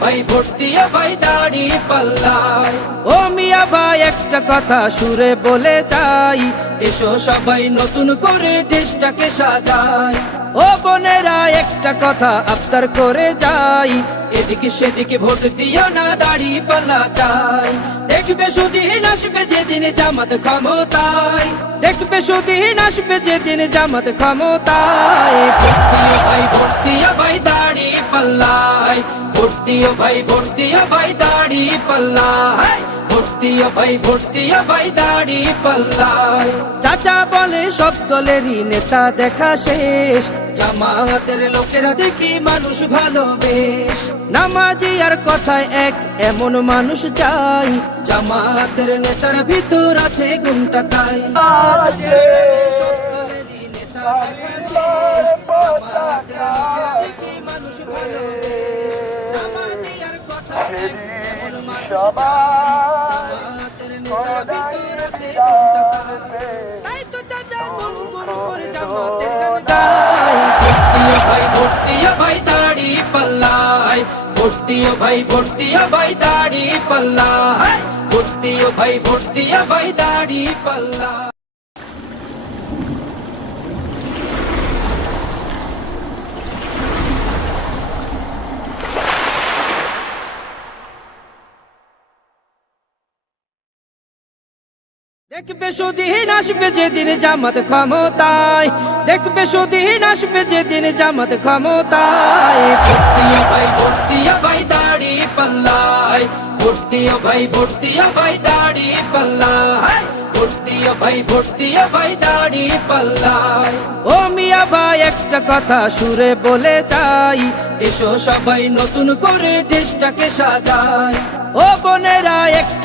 ভাই ভর্তিয়া ভাই দাড়ি পাল্লায়। ও মিয়া ভাই, একটা কথা সুরে বলে যাই এসো সবাই নতুন করে দেশটাকে সাজায় ও বোনেরা, একটা কথা আবদার করে যাই, এদিকে সেদিকে ভোট দিও না, দাড়ি পাল্লা চাই। দেখবে সুদিন আসবে যেদিন জামাত ক্ষমতায়। দেখবে সুদিন আসবে যেদিন জামাত ক্ষমতায়। ভর্তিও ভাই ভর্তিও ভাই দাড়ি পাল্লায়। ভর্তিও ভাই ভর্তিও ভাই দাড়ি পাল্লায় ভর্তিও ভাই ভর্তিও ভাই দাড়ি পাল্লায় চাচা বলে সব দলেরই নেতা দেখা শেষ। জামাতের লোকেরা দেখি মানুষ ভালোবেশ। নামাজি আর কথায় এক এমন মানুষ চাই। জামাতের নেতার ভিতর আছে গুণটা তাই। নেতা দেখা শেষ। জামাতের লোকেরা দেখি মানুষ ভালোবেশ। ভিতর আছে গুণটা তাই। তো চাচা গুনগুন করে জামাতের গান ভাই ভর্তিও ভাই দাড়ি পাল্লায় ভর্তিও ভাই ভর্তিও ভাই ভাই, দাড়ি পাল্লা দেখবে সুদিন আসবে যেদিন জামাত ক্ষমতায়। দেখবে সুদিন আসবে যেদিন জামাত ক্ষমতায়। ও মিয়া ভাই, একটা কথা সুরে বলে যাই। এসো সবাই নতুন করে দেশটাকে সাজায় ও বোনেরা, একটা